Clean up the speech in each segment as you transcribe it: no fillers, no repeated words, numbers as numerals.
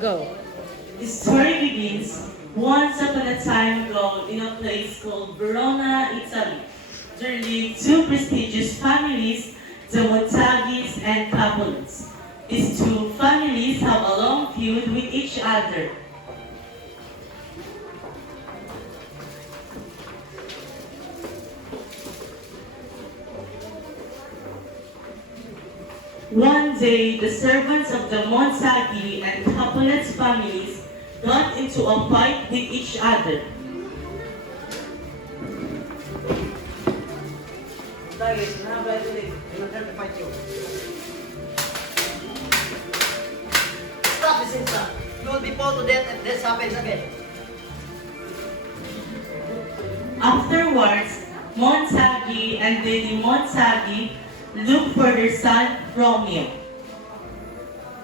Go. The story begins once upon a time ago in a place called Verona, Italy. There lived two prestigious families, the Montagis and Capulets. These two families have a long feud with each other. One day, the servants of the Montagi and Capulets families got into a fight with each other. Guys, now I'm not trying to fight you. Stop this instant. You will be put to death if this happens again. Afterwards, Montagi and Lady Montagi looked for their son Romeo.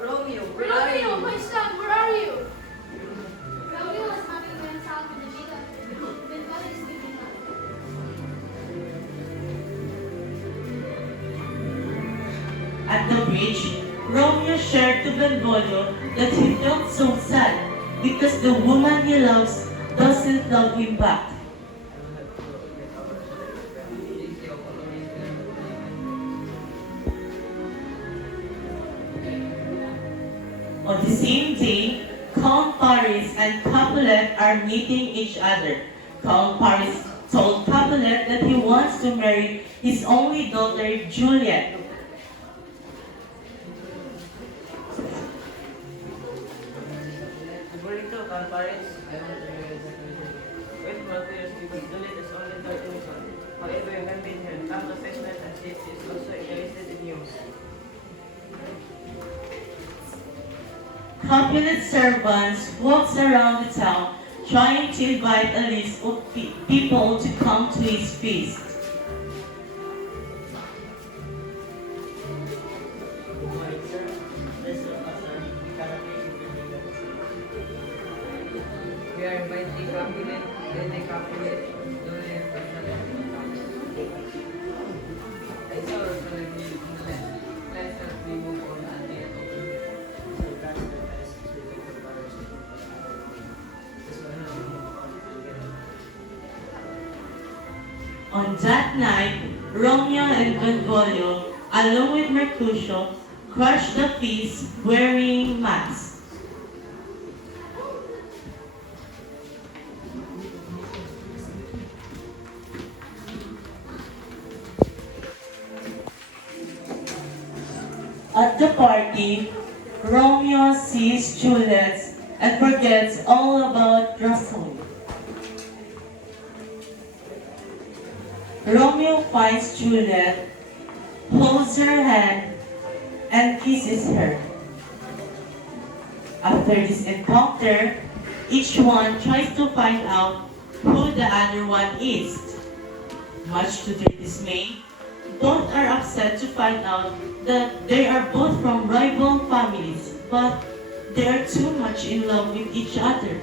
Romeo, where are Romeo, you? my son, where are you? Romeo was having went out with the leader. Bengali is sleeping now. At the bridge, Romeo shared to Benvolio that he felt so sad because the woman he loves doesn't love him back. On the same day, Count Paris and Capulet are meeting each other. Count Paris told Capulet that he wants to marry his only daughter, Juliet. Good morning to Count Paris. I want to marry with Marcus because Juliet is only 30 years old. However, when being her Count affectionate and she is also interested in you. Capulet's servants walks around the town trying to invite a list of people to come to his feast. Good morning, sir. This is Pastor. We cannot make it. We are inviting Capulet, Lady Capulet, Juliet, I saw her going to be in the land. Let's not we move on until it opens. On that night, Romeo and Benvolio, along with Mercutio, crushed the feast wearing masks. At the party, Romeo sees Juliet and forgets all about Rosalind. Romeo finds Juliet, holds her hand, and kisses her. After this encounter, each one tries to find out who the other one is. Much to their dismay, both are upset to find out that they are both from rival families, but they are too much in love with each other.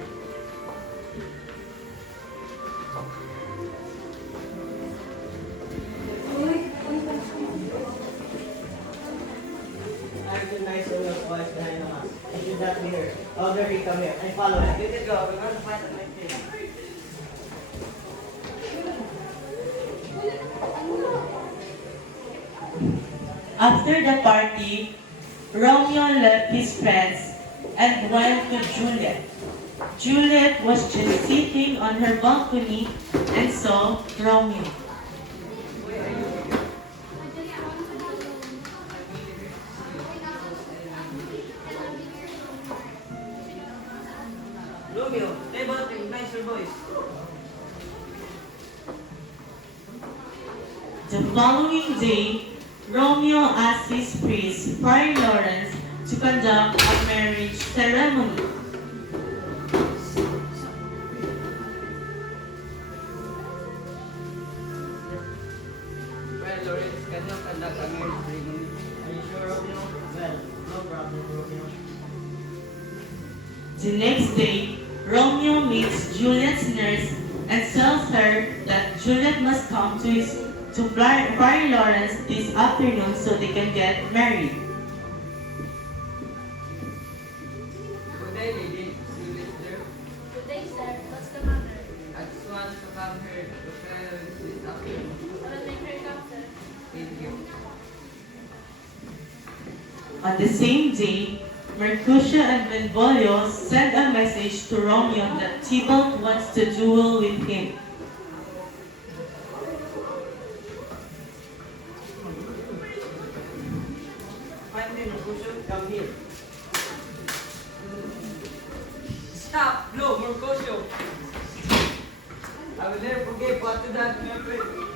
I recognize Romeo's voice behind the mask. I should not be here. Oh, there he come here. I follow him. You can go. We're going to fight at my team. After the party, Romeo left his friends and went to Juliet. Juliet was just sitting on her balcony and saw Romeo. Romeo, hey, but recognize your voice. The following day, Romeo asked his priest, Friar Lawrence, to conduct a marriage ceremony. Well, Lawrence, can you conduct a marriage ceremony? Are you sure, Romeo? Well, no problem, Romeo. The next day, Romeo meets Juliet's nurse and tells her that Juliet must come to Friar Lawrence this afternoon so they can get married. Good day, On the same day, Mercutio and Benvolio send a message to Romeo that Tybalt wants to duel with him. Finally, Mercutio, come here. Stop! No, Mercutio! I will never forgive what you done to my friend.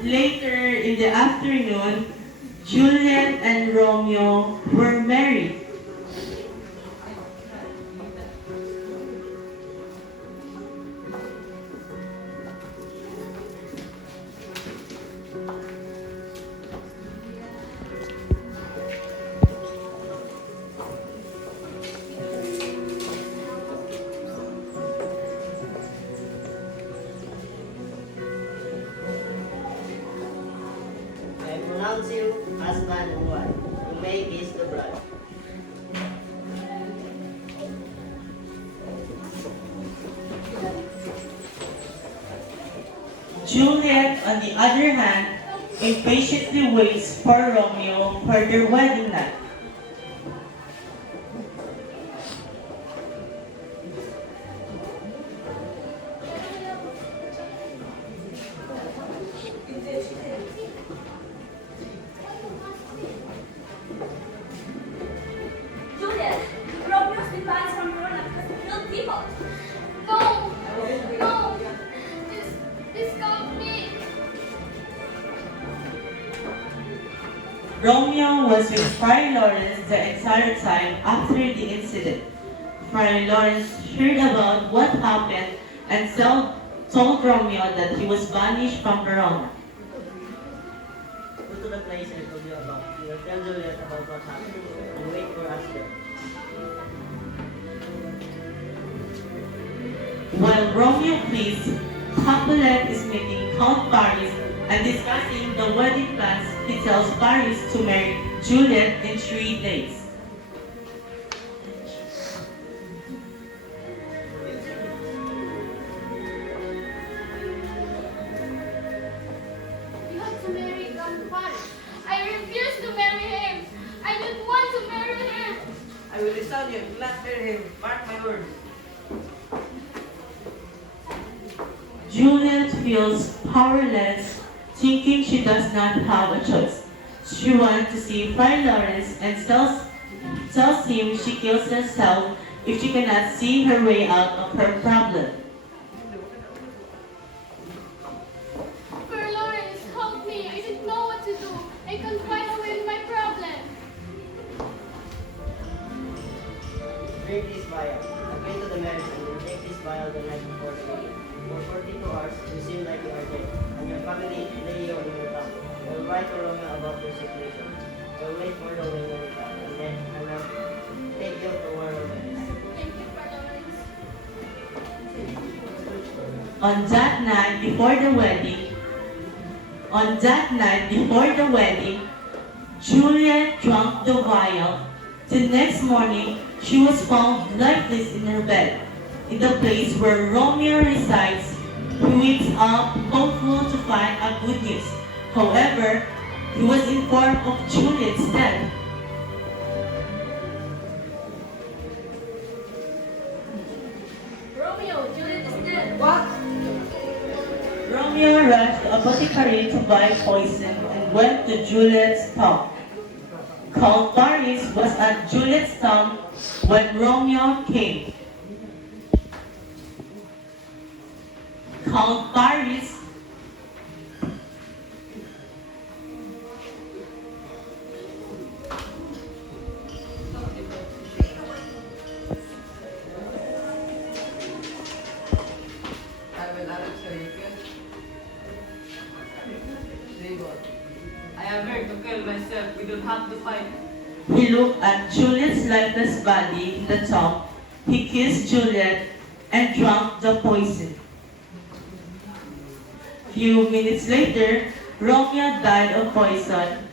Later in the afternoon, Juliet and Romeo were married. I pronounce you husband and wife. You may kiss the bride. Juliet, on the other hand, impatiently waits for Romeo for their wedding night. Juliet, Romeo's demands from Verona has killed people. No! No! This can't be! Romeo was with Friar Lawrence the entire time after the incident. Friar Lawrence heard about what happened and told Romeo that he was banished from Verona. Go to the place I told you about. You will tell Juliet about what happened. And wait for us there. While Romeo flees, Capulet is meeting Count Paris and discussing the wedding plans. He tells Paris to marry Juliet in 3 days. You have to marry Count Paris. I refuse to marry him. I don't want to marry him. I will disown you and not marry him. Mark my words. Juliet feels powerless, thinking she does not have a choice. She wants to see Friar Lawrence and tells him she kills herself if she cannot see her way out of her problem. Sir Lawrence, help me. I don't know what to do. I can't find a way in my problem. Drink this vial. Agree to the marriage and you will take this vial the night before the wedding. For 42 hours, you seem like you are dead. And your family lay you in your tomb. I will write to Romeo about your situation. I will wait for the when you return. And then I will take you to where Romeo is. Thank you, Sir Lawrence. On that night before the wedding, Juliet drank the vial. The next morning, she was found lifeless in her bed, in the place where Romeo resides. He wakes up hopeful to find a good news. However, he was informed of Juliet's death. Romeo, Juliet is dead. What? Romeo rushed to a apothecary to buy poison and went to Juliet's tomb. Count Paris was at Juliet's tomb when Romeo came. Count Paris I will answer you. I am here to kill myself. We don't have to fight. He looked at Juliet's lifeless body in the tomb. He kissed Juliet and drank the poison. Few minutes later, Romeo died of poison.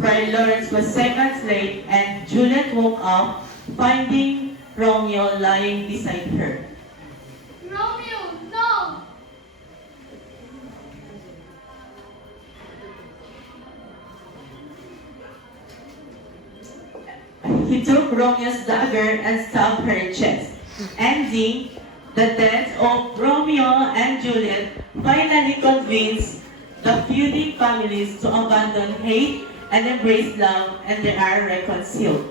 Friar Lawrence was seconds late and Juliet woke up finding Romeo lying beside her. Romeo, no! He took Romeo's dagger and stabbed her chest, ending the death of Romeo and Juliet finally convinced the feuding families to abandon hate and embrace love, and they are reconciled.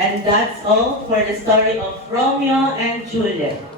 And that's all for the story of Romeo and Juliet.